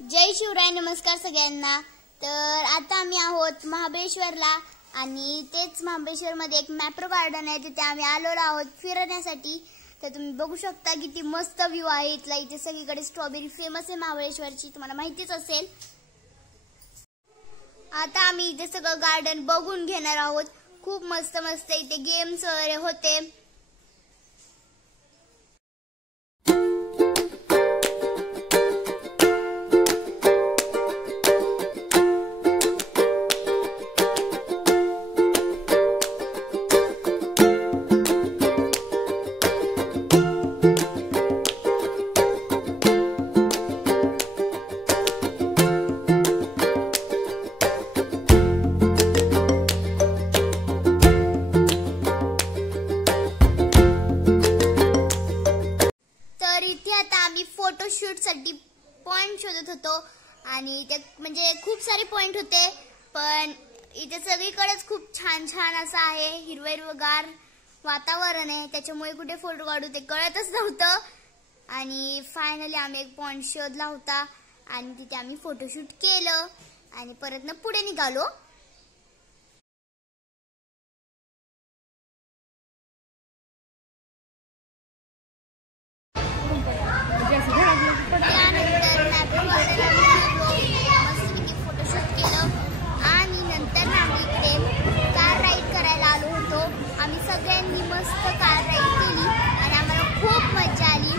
जय शिवराय, नमस्कार सगळ्यांना। तर आता आम्ही आहोत महाबळेश्वरला आणि तेच महाबळेश्वरमध्ये एक मॅप्रो गार्डन आहे, तिथे आम्ही आलो आहोत फिरण्यासाठी। तर तुम्ही बघू शकता किती मस्त व्ह्यू आहे इथला। इथे सगळीकडे स्ट्रॉबेरी फेमस आहे महाबळेश्वरची, तुम्हाला माहितीच असेल। आता आम्ही इथे सगळं गार्डन बघून घेणार आहोत। खूप मस्त मस्त इथे गेम्स वगैरे होते। फोटोशूट साठी पॉइंट शोधत होतो आणि ते म्हणजे खूप सारे पॉइंट होते, पण इथे सगळीकडेच खूप छान छान असं आहे, हिरवगार वातावरण आहे, त्याच्यामुळे कुठे फोटो काढू ते कळतच नव्हतं। आणि फायनली आम्ही एक पॉइंट शोधला होता आणि तिथे आम्ही फोटोशूट केलं आणि परत पुढे निघालो। आम्ही सगळ्यांनी मस्त कार राईड केली आणि आम्हाला खूप मजा आली।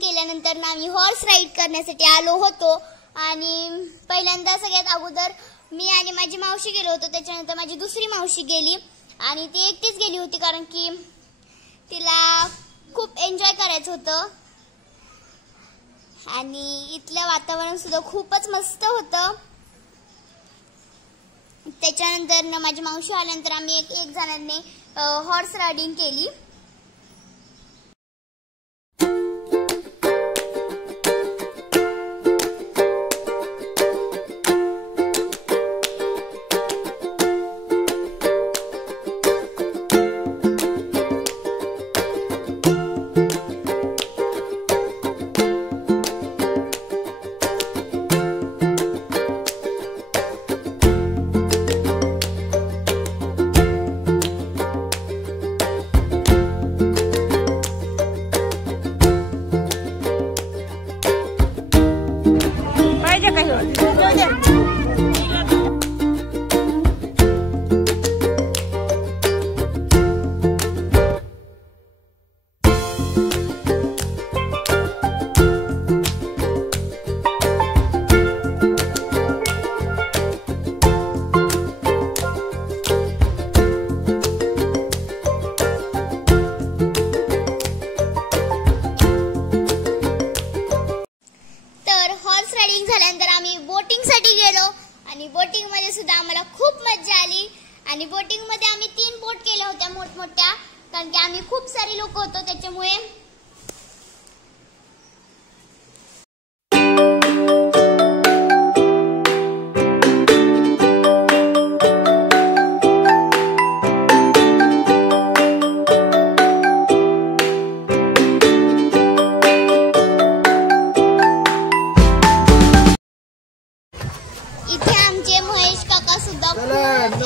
केल्यानंतर आम्ही हॉर्स राईड करण्यासाठी आलो होतो आणि पहिल्यांदा सगळ्यात अगोदर मी आणि माझी मावशी गेलो होतो. त्याच्यानंतर माझी दुसरी मावशी गेली आणि ती एकटीच गेली होती कारण की तिला खूप एन्जॉय करायचं होतं आणि इथलं वातावरण सुद्धा खूपच मस्त होतं. त्याच्यानंतर माझी मावशी आल्यानंतर आम्ही एक जणांनी हॉर्स रायडिंग केली. आणि बोटिंग मध्ये सुद्धा आम्हाला खूप मजा आली आणि बोटिंग मध्ये आम्ही 3 बोट केल्या होत्या मोठमोठ्या कारण की आम्ही खूप सारे लोक होतो त्याच्यामुळे.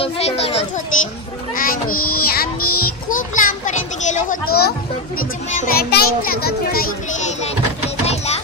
एन्जॉय करत होते आणि आम्ही खूप लांब पर्यंत गेलो होतो त्याच्यामुळे आम्हाला टाइम लागला थोडा इकडे यायला आणि इकडे जायला.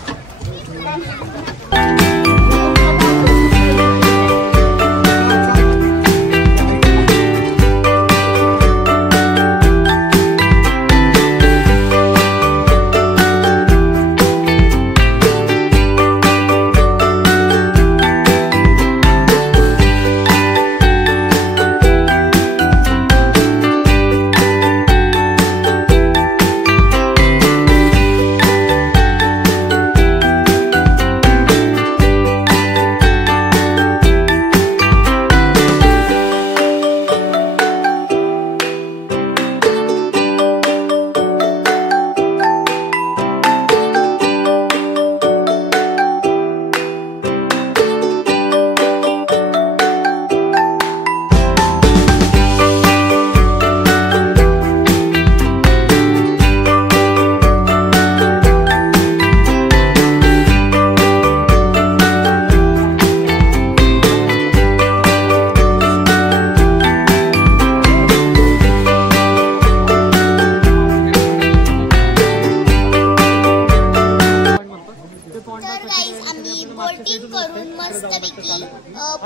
आपण मस्तपैकी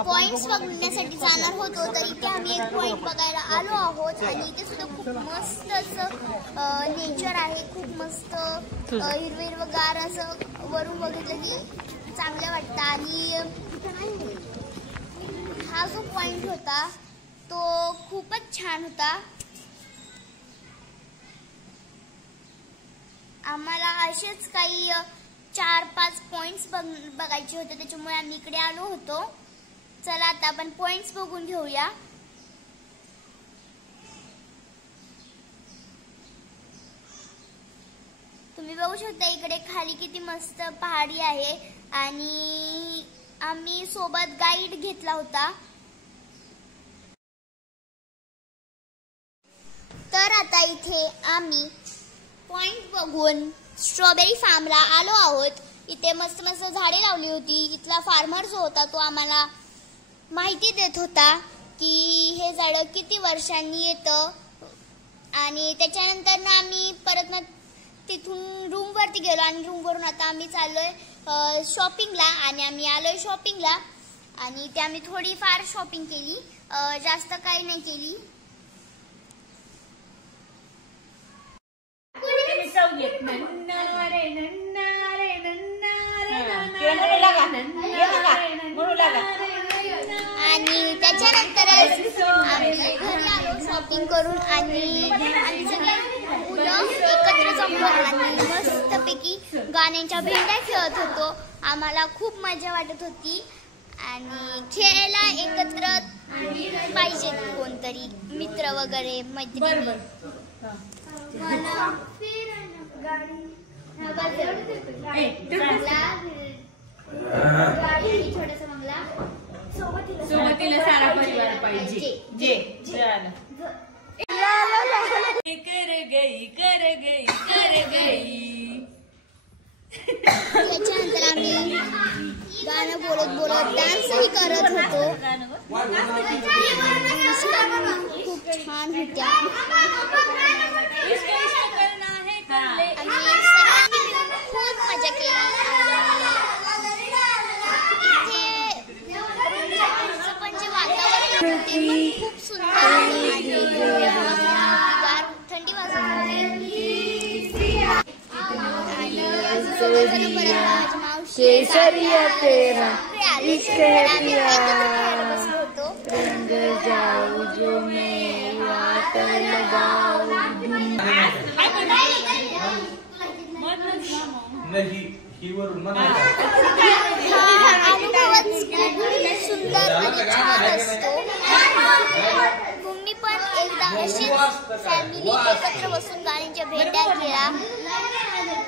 पॉइंट्स बघण्यासाठी जाणार होतो, तर इथे आम्ही एक पॉइंट बघायला आलो आहोत आणि इथे सुद्धा खूप मस्त असं नेचर आहे, खूप मस्त हिरवेगार असं वरून बघितलं की चांगलं वाटतं. आणि हा जो पॉइंट होता तो खूपच छान होता. आम्हाला असेच काही 4-5 पॉइंट्स बघायचे होते, त्याच्यामुळे आम्ही इकडे आलो होतो. चला आता आपण पॉइंट्स बघून घेऊया. तुम्ही बघू शकता इकडे खाली किती मस्त पहाडी आहे आणि आम्ही सोबत गाईड घेतला होता. तर आता इथे आम्ही पॉइंट बघून स्ट्रॉबेरी फार्मला आलो आहोत. इथे मस्त मस्त झाडे लावली होती. इथला फार्मर जो होता तो आम्हाला माहिती देत होता की हे झाड किती वर्षांनी येतं. आणि त्याच्यानंतर ना आम्ही परत ना तिथून रूमवरती गेलो आणि रूमवरून आता आम्ही चाललोय शॉपिंगला. आणि आम्ही आलोय शॉपिंगला आणि ते आम्ही थोडीफार शॉपिंग केली, जास्त काही नाही केली. आणि त्याच्यानंतर आम्ही घरी आलो शॉपिंग करून आणि आम्ही सगळे मुलं एकत्र जमलो आणि मस्तपैकी गाण्यांच्या भेंड्या खेळत होतो. आम्हाला खूप मजा वाटत होती आणि खेळायला एकत्र पाहिजे कोणतरी मित्र वगैरे मैत्रिणी. सोबतीला सारा परिवार पाहिजे. जे कर गई कर गई कर गई. त्याच्यानंतर आम्ही गाणं बोलत बोलत डान्सही करत होतो. खूप छान होत्या. आम्ही सर्वांनी खूप मजा केली. पण जे वातावरण होते ते पण खूप सुंदर आणि गार थंडी वाजत होती. आणि सगळेजण परत केसरिया तेरा इश्क है पिया रंग जाऊ जो मेरा लगाऊ. नाही ही वरून सुंदर आणि छान असतो. तुम्ही पण एकदा अशीच फॅमिली एकत्र बसून गाण्यांच्या भेंड्या खेळा.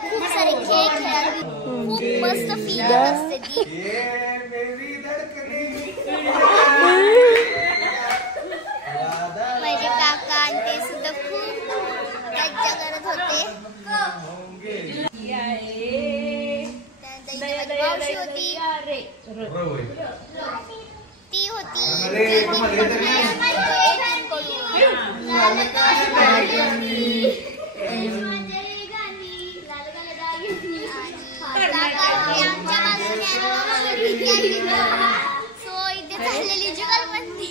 खूप सारे खेळ खेळा. खूप मस्त फीलिंग असते ती. माझे काका आणि ते सुद्धा खूप मजा करत होते. त्यानंतर मावशी होती ती होती सो इथे चाललेली जुगलबंदी.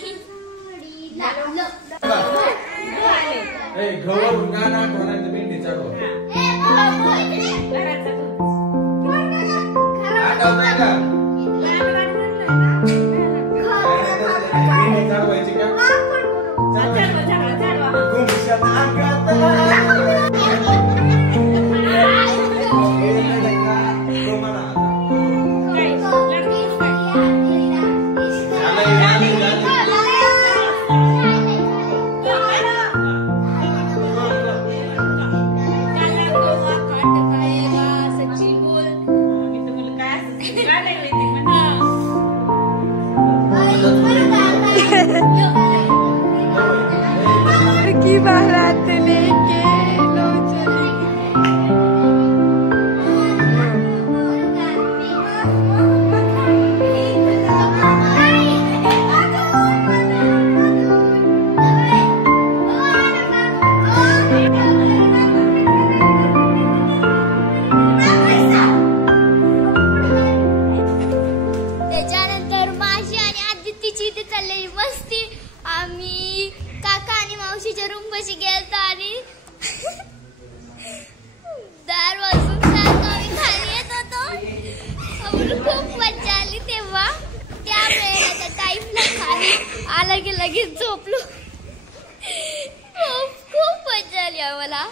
घरून गाणं कोणाचं भेंडी चालू आठवतंय का भेंडी चालवायची का की बारात लेके लो चली. त्याच्या झालेली मस्ती. आम्ही काका आणि मावशीच्या रूम पाशी गेलतो आणि दार वाजून सारखं आम्ही खाली येत होतो. आम्हाला खूप मजा आली तेव्हा. त्या वेळेला त्या टाईमला खाली आला की लगेच झोपलो. खूप मजा आली आम्हाला.